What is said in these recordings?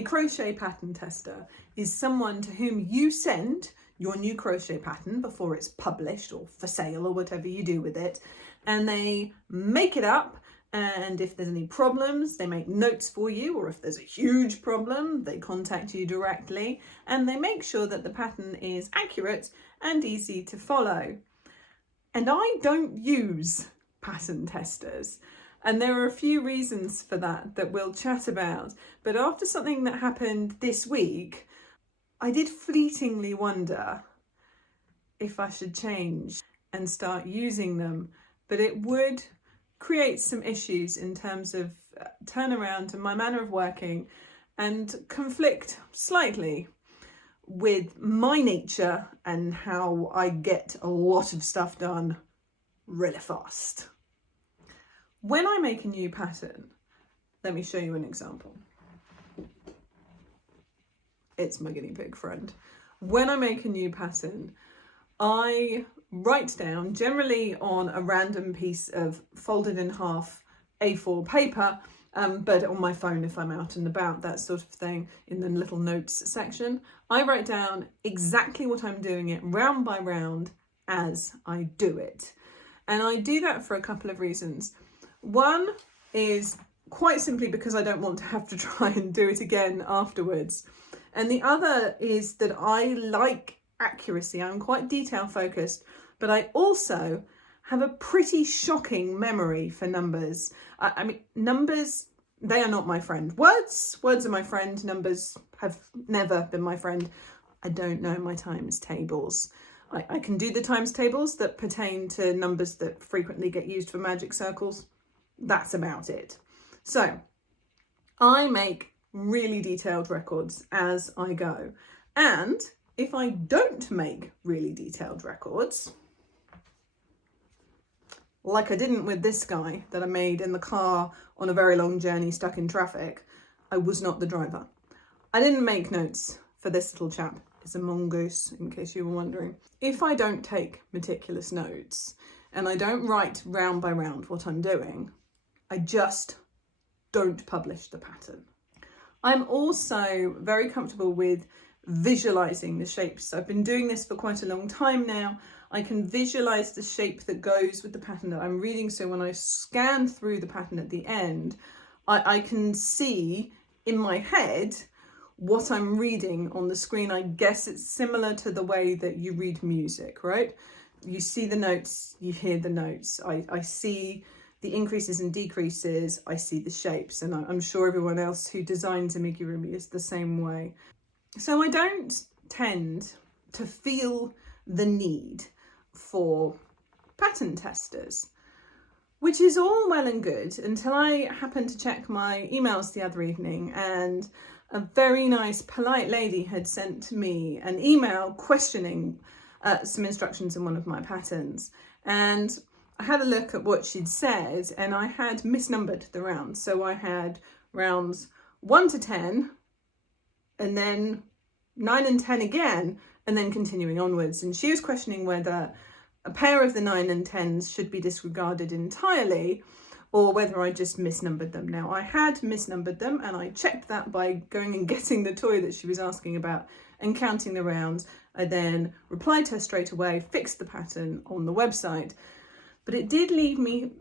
A crochet pattern tester is someone to whom you send your new crochet pattern before it's published or for sale or whatever you do with it, and they make it up, and if there's any problems they make notes for you, or if there's a huge problem they contact you directly, and they make sure that the pattern is accurate and easy to follow. And I don't use pattern testers. And there are a few reasons for that we'll chat about. But after something that happened this week, I did fleetingly wonder if I should change and start using them. But it would create some issues in terms of turnaround and my manner of working, and conflict slightly with my nature and how I get a lot of stuff done really fast. When I make a new pattern, let me show you an example. It's my guinea pig friend. When I make a new pattern, I write down, generally on a random piece of folded in half A4 paper, but on my phone if I'm out and about, that sort of thing, in the little notes section, I write down exactly what I'm doing it round by round as I do it. And I do that for a couple of reasons. One is quite simply because I don't want to have to try and do it again afterwards. And the other is that I like accuracy. I'm quite detail focused, but I also have a pretty shocking memory for numbers. I mean, numbers, they are not my friend. Words are my friend. Numbers have never been my friend. I don't know my times tables. I can do the times tables that pertain to numbers that frequently get used for magic circles. That's about it. So I make really detailed records as I go. And if I don't make really detailed records, like I didn't with this guy that I made in the car on a very long journey stuck in traffic, I was not the driver. I didn't make notes for this little chap. It's a mongoose, in case you were wondering. If I don't take meticulous notes and I don't write round by round what I'm doing, I just don't publish the pattern. I'm also very comfortable with visualizing the shapes. I've been doing this for quite a long time now. I can visualize the shape that goes with the pattern that I'm reading. So when I scan through the pattern at the end, I can see in my head what I'm reading on the screen. I guess it's similar to the way that you read music, right? You see the notes, you hear the notes. I see the increases and decreases, I see the shapes, and I'm sure everyone else who designs amigurumi is the same way. So I don't tend to feel the need for pattern testers, which is all well and good until I happened to check my emails the other evening, and a very nice, polite lady had sent me an email questioning some instructions in one of my patterns. And I had a look at what she'd said, and I had misnumbered the rounds. So I had rounds 1 to 10, and then 9 and 10 again, and then continuing onwards. And she was questioning whether a pair of the 9 and 10s should be disregarded entirely, or whether I just misnumbered them. Now, I had misnumbered them, and I checked that by going and getting the toy that she was asking about and counting the rounds. I then replied to her straight away, fixed the pattern on the website. But it did leave me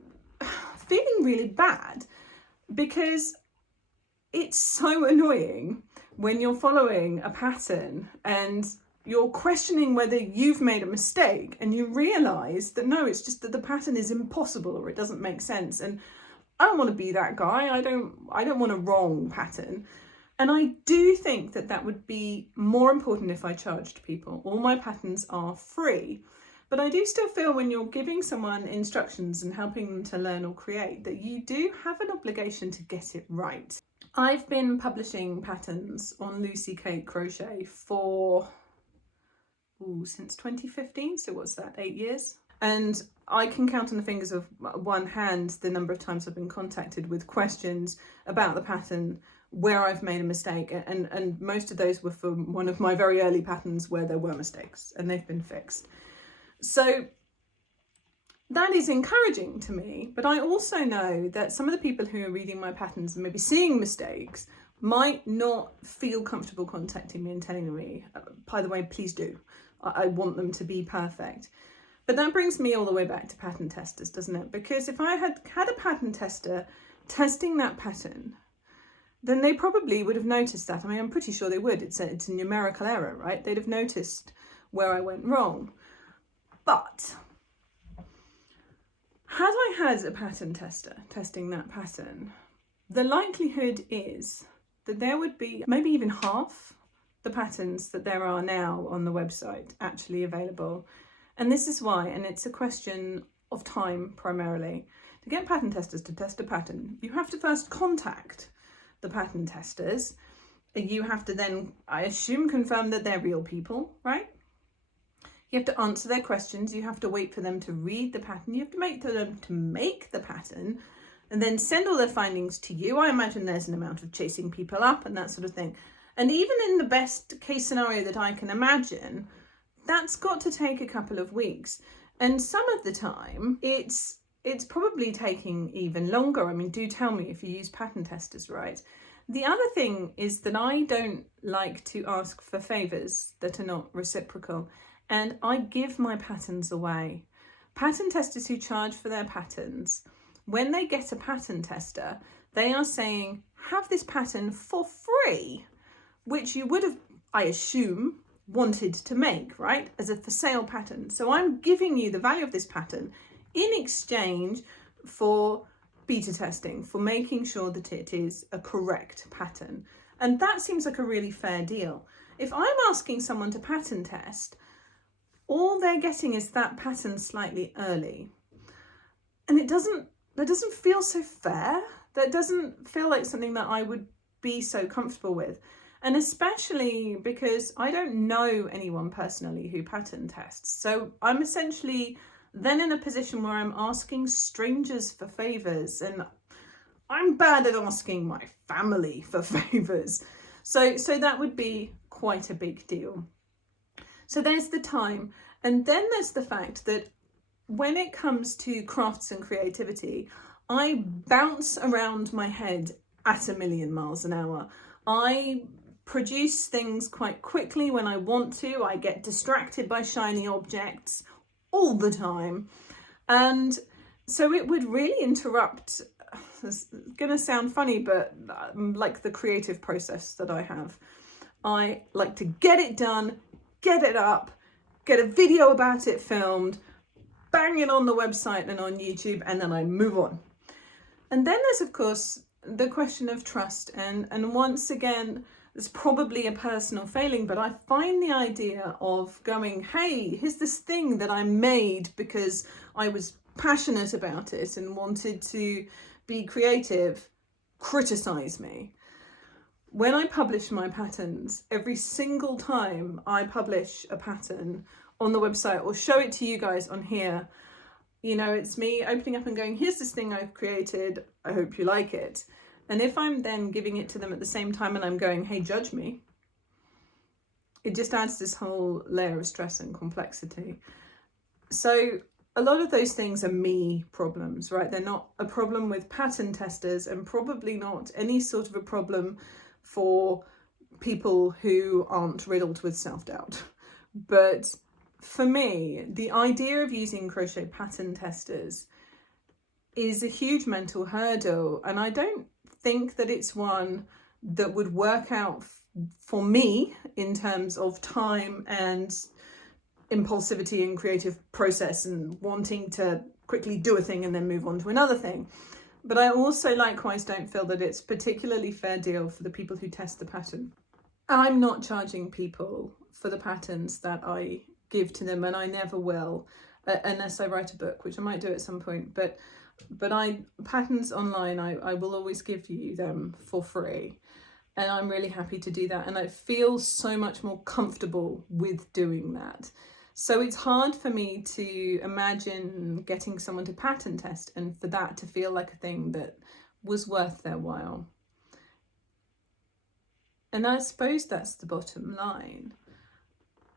feeling really bad, because it's so annoying when you're following a pattern and you're questioning whether you've made a mistake, and you realise that no, it's just that the pattern is impossible or it doesn't make sense. And I don't want to be that guy. I don't want a wrong pattern. And I do think that would be more important if I charged people. All my patterns are free. But I do still feel when you're giving someone instructions and helping them to learn or create, that you do have an obligation to get it right. I've been publishing patterns on Lucy Kate Crochet for since 2015. So what's that, 8 years? And I can count on the fingers of one hand the number of times I've been contacted with questions about the pattern where I've made a mistake. And most of those were for one of my very early patterns where there were mistakes and they've been fixed. So that is encouraging to me, but I also know that some of the people who are reading my patterns and maybe seeing mistakes might not feel comfortable contacting me and telling me, by the way, please do. I want them to be perfect. But that brings me all the way back to pattern testers, doesn't it? Because if I had had a pattern tester testing that pattern, then they probably would have noticed that. I mean, I'm pretty sure they would. It's a numerical error, right? They'd have noticed where I went wrong. But had I had a pattern tester testing that pattern, the likelihood is that there would be maybe even half the patterns that there are now on the website actually available. And this is why, and it's a question of time primarily. To get pattern testers to test a pattern, you have to first contact the pattern testers. You have to then, I assume, confirm that they're real people, right? You have to answer their questions. You have to wait for them to read the pattern. You have to wait for them to make the pattern and then send all their findings to you. I imagine there's an amount of chasing people up and that sort of thing. And even in the best case scenario that I can imagine, that's got to take a couple of weeks. And some of the time it's probably taking even longer. I mean, do tell me if you use pattern testers, right? The other thing is that I don't like to ask for favors that are not reciprocal, and I give my patterns away. Pattern testers who charge for their patterns, when they get a pattern tester, they are saying, have this pattern for free, which you would have, I assume, wanted to make, right, as a for sale pattern. So I'm giving you the value of this pattern in exchange for beta testing, for making sure that it is a correct pattern. And that seems like a really fair deal. If I'm asking someone to pattern test, all they're getting is that pattern slightly early. And that doesn't feel so fair. That doesn't feel like something that I would be so comfortable with. And especially because I don't know anyone personally who pattern tests. So I'm essentially then in a position where I'm asking strangers for favors, and I'm bad at asking my family for favors. So that would be quite a big deal. So there's the time. And then there's the fact that when it comes to crafts and creativity, I bounce around my head at 1,000,000 miles an hour. I produce things quite quickly when I want to. I get distracted by shiny objects all the time. And so it would really interrupt, it's going to sound funny, but like the creative process that I have. I like to get it done, get it up, get a video about it filmed, bang it on the website and on YouTube, and then I move on. And then there's, of course, the question of trust. And once again, it's probably a personal failing, but I find the idea of going, hey, here's this thing that I made because I was passionate about it and wanted to be creative, criticize me. When I publish my patterns, every single time I publish a pattern on the website or show it to you guys on here, you know, it's me opening up and going, here's this thing I've created, I hope you like it. And if I'm then giving it to them at the same time and I'm going, hey, judge me, it just adds this whole layer of stress and complexity. So a lot of those things are me problems, right? They're not a problem with pattern testers, and probably not any sort of a problem for people who aren't riddled with self-doubt. But for me, the idea of using crochet pattern testers is a huge mental hurdle, and I don't think that it's one that would work out for me in terms of time and impulsivity and creative process and wanting to quickly do a thing and then move on to another thing. But I also likewise don't feel that it's particularly fair deal for the people who test the pattern. I'm not charging people for the patterns that I give to them, and I never will, unless I write a book, which I might do at some point. But patterns online, I will always give you them for free, and I'm really happy to do that, and I feel so much more comfortable with doing that. So it's hard for me to imagine getting someone to pattern test and for that to feel like a thing that was worth their while. And I suppose that's the bottom line.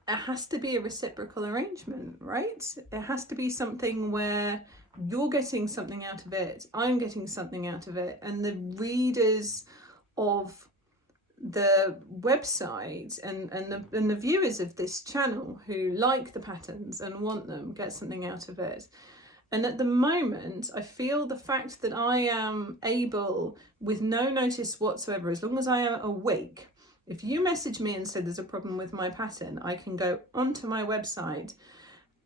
It has to be a reciprocal arrangement, right? It has to be something where you're getting something out of it, I'm getting something out of it, and the readers of the website and the viewers of this channel who like the patterns and want them get something out of it. And at the moment, I feel the fact that I am able, with no notice whatsoever, as long as I am awake, if you message me and say there's a problem with my pattern, I can go onto my website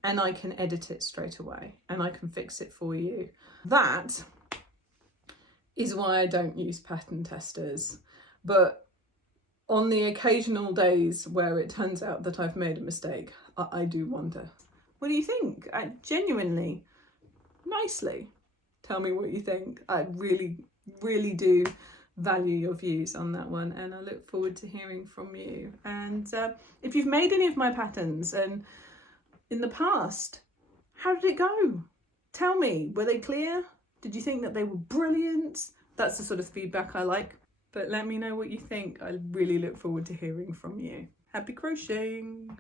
and I can edit it straight away and I can fix it for you. That is why I don't use pattern testers. But on the occasional days where it turns out that I've made a mistake, I do wonder. What do you think? Genuinely, nicely, tell me what you think. I really, really do value your views on that one, and I look forward to hearing from you. And if you've made any of my patterns and in the past, how did it go? Tell me, were they clear? Did you think that they were brilliant? That's the sort of feedback I like. But let me know what you think. I really look forward to hearing from you. Happy crocheting!